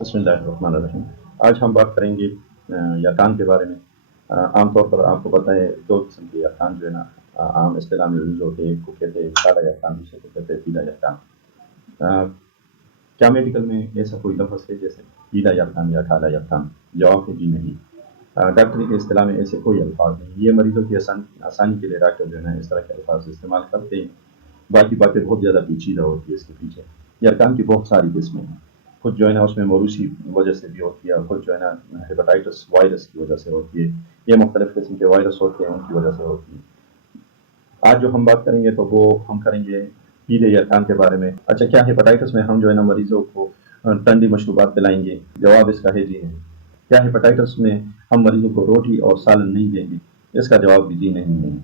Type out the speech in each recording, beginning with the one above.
बिस्मिल्लाहिर्रहमानिर्रहीम। आज हम बात करेंगे यरकान के बारे में। आम तौर पर आपको पता है 2 किस्म के यरकान जो है ना आम इस्तिलाह में यूज़ होते हैं। एक को कहते हैं काला यरकान, दूसरे को कहते हैं पीला यरकान। अ, क्या मेडिकल में ऐसा कोई लफ़्ज़ है जैसे पीला यरकान या काला यरकान? जवाब है जी नहीं। डॉक्टरी के इस्तिलाह में ऐसे कोई अल्फ़ाज़ नहीं। ये मरीज़ों की आसानी के लिए डॉक्टर जो है ना इस तरह के अल्फ़ाज़ इस्तेमाल करते हैं। बाकी बातें बहुत ज़्यादा पेचीदा होती है इसके पीछे। यरकान की बहुत सारी किस्में हैं। कुछ जो है ना उसमें मौरूसी वजह से भी होती है और कुछ जो है ना हेपेटाइटिस वायरस की वजह से होती है। ये मुख्तलिफ़ किस्म के वायरस होते हैं, उनकी वजह से होती है। आज जो हम बात करेंगे तो वो हम करेंगे पीले यरकान के बारे में। अच्छा, क्या हेपेटाइटिस में हम जो है ना मरीज़ों को ठंडी मशरूबात पिलाएँगे? जवाब इसका है जी नहीं। क्या हेपेटाइटिस में हम मरीज़ों को रोटी और सालन नहीं देंगे? इसका जवाब भी जी नहीं है।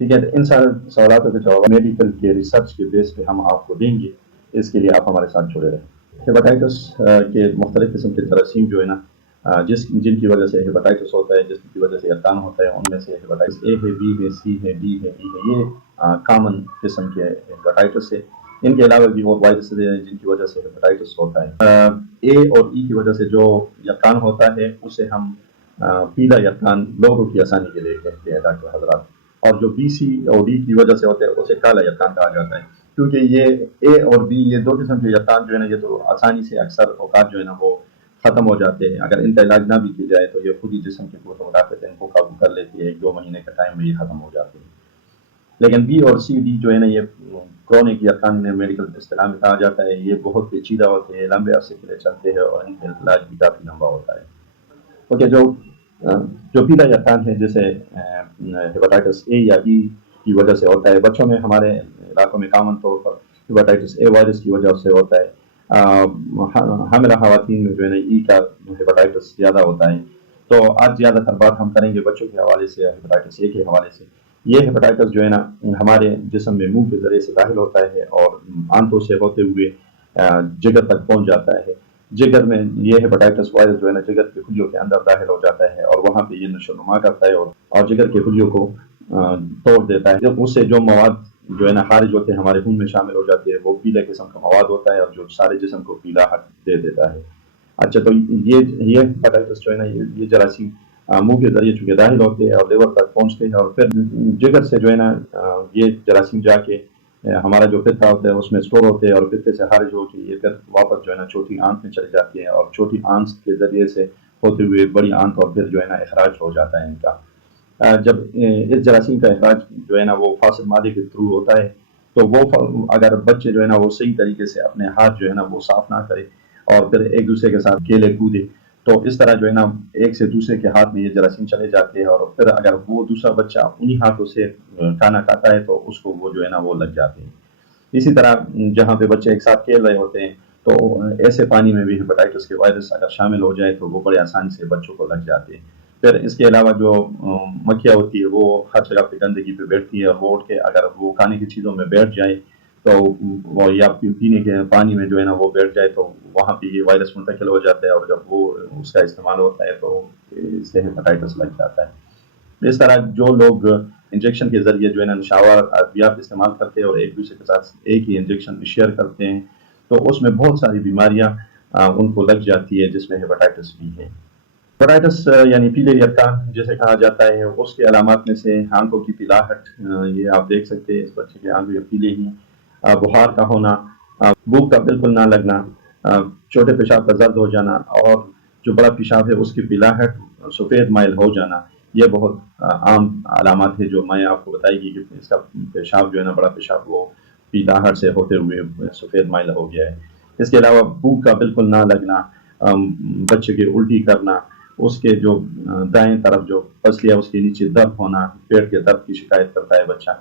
ठीक है, तो इन सारे सवालों के जवाब मेडिकल के रिसर्च के बेस पे हम आपको देंगे। इसके लिए आप हमारे साथ जुड़े रहें। हेपेटाइटिस के मुख्तलिफ़ किस्म के जरासीम जो है ना जिनकी वजह से हेपेटाइटिस होता है, जिसकी वजह से यरकान होता है, उनमें से हेपेटाइटिस ए है, बी है, सी है, डी है, ई है। ये कॉमन किस्म के हेपेटाइटिस है। इनके अलावा भी और वायरस हैं जिनकी वजह से हेपेटाइटिस होता है। ए और ई की वजह से जो यरकान होता है उसे हम पीला यरकान लोगों की आसानी के लिए कहते हैं डॉक्टर हजरात। और जो बी, सी और डी की वजह से होते हैं उसे काला यरकान कहा जाता है। क्योंकि ये ए और बी, ये 2 किस्म के यरकान जो है ना, ये तो आसानी से अक्सर औकात जो है ना वो ख़त्म हो जाते हैं। अगर इनका इलाज ना भी किया जाए तो ये खुद ही जिस्म की कुव्वत मुदाफ़अत इनको काबू कर लेती है। 1-2 महीने के टाइम में ये ख़त्म हो जाते हैं। लेकिन बी और सी, डी जो है ना ये क्रोनिक यरकान में मेडिकल इस्तिलाह में कहा जाता है। ये बहुत पेचीदा होते हैं, लंबे अरसे के लिए चलते हैं और इनका इलाज भी काफ़ी लंबा होता है। ओके, जो पीला यरकान है जैसे हेपेटाइटिस ए या ई की वजह से होता है। बच्चों में हमारे इलाकों में कॉमन तौर पर हेपेटाइटिस ए वायरस की वजह से होता है। हामिला ख़वातीन में जो है ना ई का हेपेटाइटिस ज़्यादा होता है। तो आज ज़्यादातर बात हम करेंगे बच्चों के हवाले से या हेपेटाइटिस ए के हवाले से। ये हेपेटाइटिस जो है ना हमारे जिस्म में मुंह के ज़रिए से दाखिल होता है और आंतों से होते हुए जिगर तक पहुंच जाता है। जिगर में ये हेपेटाइटिस वायरस जो है ना जिगर के खुलियों के अंदर दाखिल हो जाता है और वहाँ पे ये नशोनुमा करता है और जिगर के खुलियों को तोड़ देता है। उससे जो मवाद जो है ना खारिज होते हैं हमारे खून में शामिल हो जाते हैं, वो पीले किस्म का मवाद होता है और जो सारे जिस्म को पीलाहट दे देता है। अच्छा, तो ये हेपेटाइटिस जो है ना ये जरासीम मुंह के जरिए चूंकि दाखिल होते हैं और लिवर तक पहुंचते हैं और फिर जिगर से जो है ना ये जरासीम जाके हमारा जो पित्ता होता है उसमें स्टोर होते हैं और पित्ते से खारिज होकर ये फिर वापस जो है ना छोटी आंत में चली जाती है और छोटी आंत के जरिए से होते हुए बड़ी आंत और फिर जो है ना अखराज हो जाता है इनका। जब इस जरासीम का अखराज जो है ना वो फासिल मादे के थ्रू होता है तो वो अगर बच्चे जो है ना वो सही तरीके से अपने हाथ जो है ना वो साफ ना करे और फिर एक दूसरे के साथ खेले कूदे तो इस तरह जो है ना एक से दूसरे के हाथ में ये जरासीम चले जाते हैं और फिर अगर वो दूसरा बच्चा उन्हीं हाथों से खाना खाता है तो उसको वो जो है ना वो लग जाते हैं। इसी तरह जहाँ पे बच्चे एक साथ खेल रहे होते हैं तो ऐसे पानी में भी हेपेटाइटिस के वायरस अगर शामिल हो जाए तो वो बड़े आसानी से बच्चों को लग जाते हैं। फिर इसके अलावा जो मक्खियाँ होती है वो हर जगह पे गंदगी पे बैठती है और वो उठ के अगर वो खाने की चीज़ों में बैठ जाए तो वो या पीने के पानी में जो है ना वो बैठ जाए तो वहाँ पे ये वायरस मुंतकिल हो जाता है और जब वो उसका इस्तेमाल होता है तो इससे हेपेटाइटिस लग जाता है। इस तरह जो लोग इंजेक्शन के ज़रिए जो है ना नशावर अद्वियात इस्तेमाल करते हैं और एक दूसरे के साथ एक ही इंजेक्शन शेयर करते हैं तो उसमें बहुत सारी बीमारियां उनको लग जाती है जिसमें हेपेटाइटिस भी है। हेपेटाइटिस यानी पीले यरकान जिसे कहा जाता है उसके अलामात में से आंखों की पीलाहट, ये आप देख सकते हैं इस बच्चे के आंखें पीले ही, बुखार का होना, भूख का बिल्कुल ना लगना, छोटे पेशाब का दर्द हो जाना और जो बड़ा पेशाब है उसकी पीलाहट सफ़ेद माइल हो जाना। ये बहुत आम अलामत है जो मैं आपको बताएगी कि इसका पेशाब जो है ना बड़ा पेशाब वो पीलाहट से होते हुए सफ़ेद माइल हो गया है। इसके अलावा भूख का बिल्कुल ना लगना, बच्चे के उल्टी करना, उसके जो दाएं तरफ जो पसलिया उसके नीचे दर्द होना, पेट के दर्द की शिकायत करता है बच्चा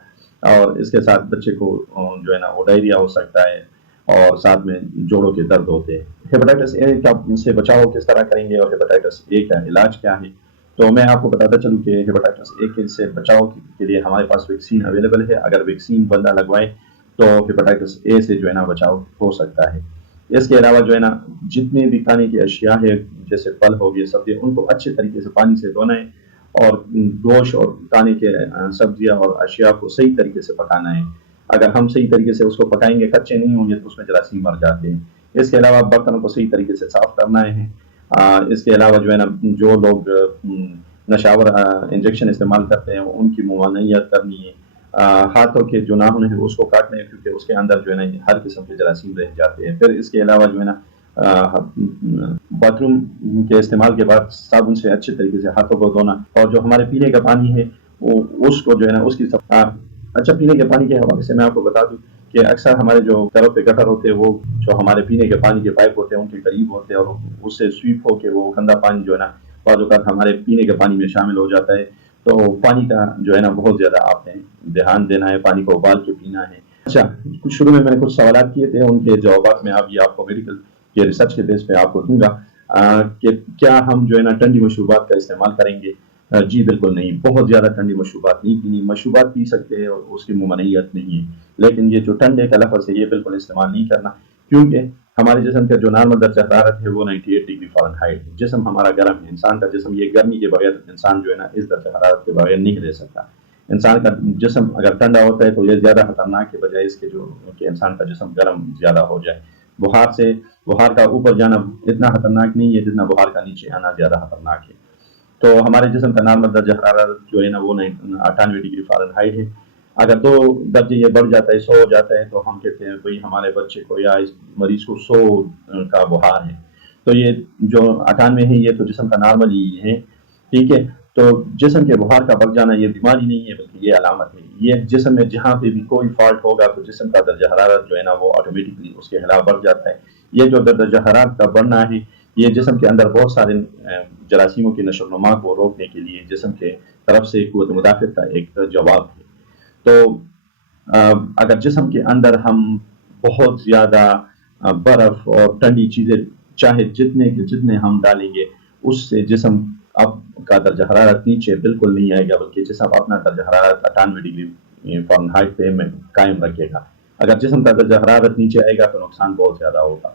और इसके साथ बच्चे को जो है ना वो डायरिया हो सकता है और साथ में जोड़ों के दर्द होते हैं। हेपेटाइटिस ए का से बचाव किस तरह करेंगे और हेपेटाइटिस ए का इलाज क्या है? तो मैं आपको बताता चलूँ कि हेपेटाइटिस ए के से बचाव के लिए हमारे पास वैक्सीन अवेलेबल है। अगर वैक्सीन बंदा लगवाए तो हेपेटाइटिस ए से जो है ना बचाव हो सकता है। इसके अलावा जो है ना जितने भी खाने की अशिया है जैसे फल हो गए, सब्जी, उनको अच्छे तरीके से पानी से धोना है और गोश्त और खाने के सब्जियां और अशिया को सही तरीके से पकाना है। अगर हम सही तरीके से उसको पकाएंगे, कच्चे नहीं होंगे तो उसमें जरासीम मर जाते हैं। اس کے علاوہ برتنوں کو صحیح طریقے سے صاف کرنا ہے. اس کے علاوہ جو ہے نا جو لوگ نشاور انجیکشن استعمال کرتے ہیں ان کی ممانعت کرنی ہے. ہاتھوں کے جو ناخن ہیں اس کو کاٹنے ہیں کیونکہ اس کے اندر جو ہے نا ہر قسم کے جراثیم رہ جاتے ہیں. پھر اس کے علاوہ جو ہے نا باتھ روم کے استعمال کے بعد صابن سے اچھے طریقے سے ہاتھوں کو دھونا. اور جو ہمارے پینے کا پانی ہے وہ اس کو جو ہے نا اس کی اچھا پینے کے پانی کے حوالے سے میں آپ کو بتا دوں کہ اکثر ہمارے جو گھروں پہ گٹر ہوتے ہیں وہ جو ہمارے پینے کے پانی کے پائپ ہوتے ہیں ان کے قریب ہوتے ہیں اور اس سے سویپ ہو کے وہ گندا پانی جو ہے نا بعض اوقات ہمارے پینے کے پانی میں شامل ہو جاتا ہے. تو پانی کا جو ہے نا بہت زیادہ آپ نے دھیان دینا ہے, پانی کو ابال کے پینا ہے. اچھا, شروع میں نے کچھ سوالات کیے تھے, ان کے جوابات میں اب یہ آپ کو میڈیکل کے ریسرچ کے بیس پہ آپ کو دوں گا کہ کیا ہم جو ہے نا ٹھنڈی مشروبات کا استعمال کریں گے. جی بالکل نہیں, بہت زیادہ ٹھنڈی مشروبات نہیں پینی. مشروبات پی سکتے ہیں اور اس کی ممانعت نہیں ہے, لیکن یہ جو ٹھنڈے کا لفظ ہے یہ بالکل استعمال نہیں کرنا, کیونکہ ہمارے جسم کا جو نارمل درجہ حرارت ہے وہ 98 ڈگری فارنہائٹ ہے. جسم ہمارا گرم ہے, انسان کا جسم یہ گرمی کے بغیر انسان جو ہے نا اس درجہ حرارت کے بغیر نہیں رہ سکتا. انسان کا جسم اگر ٹھنڈا ہوتا ہے تو یہ زیادہ خطرناک ہے بجائے اس کے جو کہ انسان کا جسم گرم زیادہ ہو جائے. بخار کا اوپر جانا اتنا خطرناک نہیں ہے جتنا بخار کا نیچے آنا زیادہ خطرناک ہے. تو ہمارے جسم کا نارمل درجہ حرارت جو ہے نا وہ 98 ڈگری فارنہائٹ ہے. اگر 2 درجے یہ بڑھ جاتا ہے, 100 ہو جاتا ہے, تو ہم کہتے ہیں بھئی ہمارے بچے کو یا اس مریض کو 100 کا بخار ہے. تو یہ جو 98 ہے یہ تو جسم کا نارمل ہی ہے, ٹھیک ہے. تو جسم کے بخار کا بڑھ جانا یہ بیماری نہیں ہے بلکہ یہ علامت ہے. یہ جسم میں جہاں پہ بھی کوئی فالٹ ہوگا تو جسم کا درجہ حرارت جو ہے نا وہ آٹومیٹکلی اس کے خلاف بڑھ جاتا ہے. یہ جو درجہ حرارت کا بڑھنا ہے یہ جسم کے اندر بہت سارے جراثیموں کی نشو و نما کو روکنے کے لیے جسم کے طرف سے قوت مدافعت کا ایک جواب ہے. تو اگر جسم کے اندر ہم بہت زیادہ برف اور ٹھنڈی چیزیں چاہے جتنے ہم ڈالیں گے اس سے جسم اب کا درجہ حرارت نیچے بالکل نہیں آئے گا, بلکہ جسم اپنا درجہ حرارت 98 ڈگری فارنہائٹ پہ قائم رکھے گا. اگر جسم کا درجہ حرارت نیچے آئے گا تو نقصان بہت زیادہ ہوگا.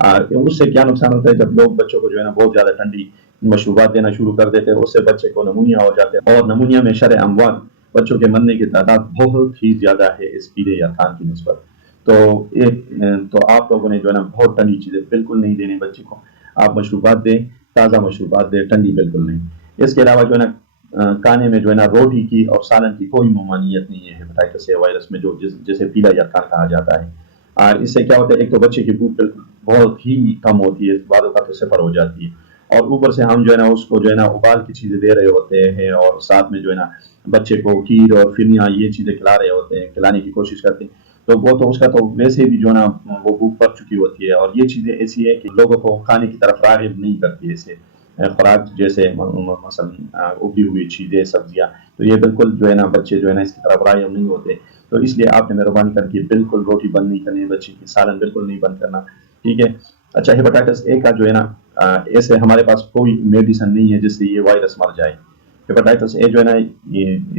اس سے کیا نقصان ہوتا ہے, جب لوگ بچوں کو جو ہے نا بہت زیادہ ٹھنڈی مشروبات دینا شروع کر دیتے ہیں اس سے بچے کو نمونیا ہو جاتے ہیں, اور نمونیا میں شرح اموات بچوں کے مرنے کی تعداد بہت ہی زیادہ ہے اس کیڑے یا تھان کی نسبت. تو آپ لوگوں نے جو ہے نا بہت ٹھنڈی چیزیں بالکل نہیں دینے بچے کو. آپ مشروبات دیں, تازہ مشروبات دیں, ٹھنڈی بالکل نہیں. اس کے علاوہ جو ہے نا کھانے میں جو ہے نا روٹی کی اور سالن کی کوئی ممانعت نہیں ہے ہیپاٹائٹس اے وائرس میں, جو جسے پیلا یرقان کہا جاتا ہے. اور اس سے کیا ہوتا ہے, ایک تو بچے کی بھوک بہت ہی کم ہوتی ہے, بعض اوقات تو صفر ہو جاتی ہے, اور اوپر سے ہم جو ہے نا اس کو جو ہے نا ابال کی چیزیں دے رہے ہوتے ہیں, اور ساتھ میں جو ہے نا بچے کو کھیر اور فرنیاں یہ چیزیں کھلا رہے ہوتے ہیں, کھلانے کی کوشش کرتے ہیں. تو وہ تو اس کا تو ویسے بھی جو ہے نا وہ بھوک پڑ چکی ہوتی ہے, اور یہ چیزیں ایسی ہے کہ لوگوں کو کھانے کی طرف راغب نہیں کرتی. ایسے خوراک جیسے مثلا ابلی ہوئی چیزیں, سبزیاں, تو یہ بالکل جو ہے نا بچے جو ہے نا اس کی طرف راغب نہیں ہوتے. تو اس لیے آپ نے مہربانی کر کے بالکل روٹی بند نہیں کرنی بچے کی, سالن بالکل نہیں بند کرنا, ٹھیک ہے. اچھا, ہیپاٹائٹس اے کا جو ہے نا ایسے ہمارے پاس کوئی میڈیسن نہیں ہے جس سے یہ وائرس مر جائے. ہیپاٹائٹس اے جو ہے نا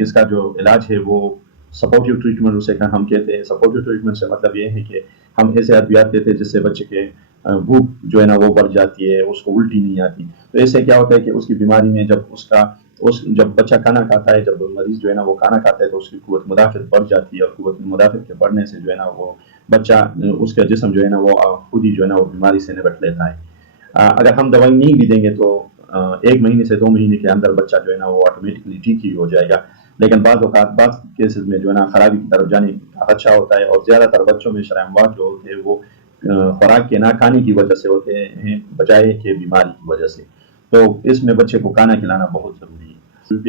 اس کا جو علاج ہے وہ سپورٹیو ٹریٹمنٹ اسے ہم کہتے ہیں. سپورٹیو ٹریٹمنٹ سے مطلب یہ ہے کہ ہم ایسے ادویات دیتے ہیں جس سے بچے کے بھوک جو ہے نا وہ بڑھ جاتی ہے, اس کو الٹی نہیں آتی. تو اس سے کیا ہوتا ہے کہ اس کی بیماری میں جب بچہ کھانا کھاتا ہے, جب مریض جو ہے نا وہ کھانا کھاتا ہے تو اس کی قوت مدافعت بڑھ جاتی ہے, اور قوت مدافعت کے بڑھنے سے جو ہے نا وہ بچہ اس کا جسم جو ہے نا وہ خود ہی جو ہے نا وہ بیماری سے نپٹ لیتا ہے. اگر ہم دوائی نہیں بھی دیں گے تو 1 مہینے سے 2 مہینے کے اندر بچہ جو ہے نا وہ آٹومیٹکلی ٹھیک ہی ہو جائے گا. لیکن بعض اوقات بعض کیسز میں جو ہے نا خرابی کی طرف جانے کا خدشہ ہوتا ہے, اور زیادہ تر بچوں میں شرح اموات جو ہوتے ہیں وہ خوراک کے نہ کھانے کی وجہ سے ہوتے ہیں بجائے کہ بیماری کی وجہ سے. تو اس میں بچے کو کھانا کھلانا بہت ضروری ہے.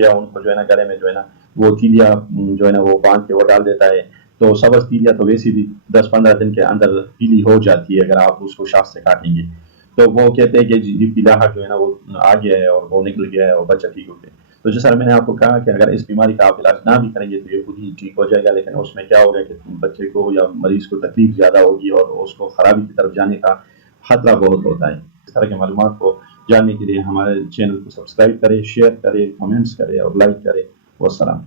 ان کو جو ہے نا گلے میں جو ہے نا وہ تیلیا جو ہے نا وہ باندھ کے وہ ڈال دیتا ہے, تو سبز تیلیا تو ویسی بھی 10-15 دن کے اندر پیلی ہو جاتی ہے اگر آپ اس کو شاخ سے کاٹیں گے. تو وہ کہتے ہیں کہ جی پیلاہٹ جو ہے نا وہ آ گیا ہے اور وہ نکل گیا ہے اور بچہ ٹھیک ہو گیا. تو جیسا میں نے آپ کو کہا کہ اگر اس بیماری کا آپ علاج نہ بھی کریں گے تو یہ خود ہی ٹھیک ہو جائے گا, لیکن اس میں کیا ہوگا کہ بچے کو یا مریض کو تکلیف زیادہ ہوگی اور اس کو خرابی کی طرف جانے کا خطرہ بہت ہوتا ہے. اس طرح کے معلومات کو جاننے کے لیے ہمارے چینل کو سبسکرائب کریں, شیئر کریں, کمنٹس کریں اور لائک کریں. والسلام.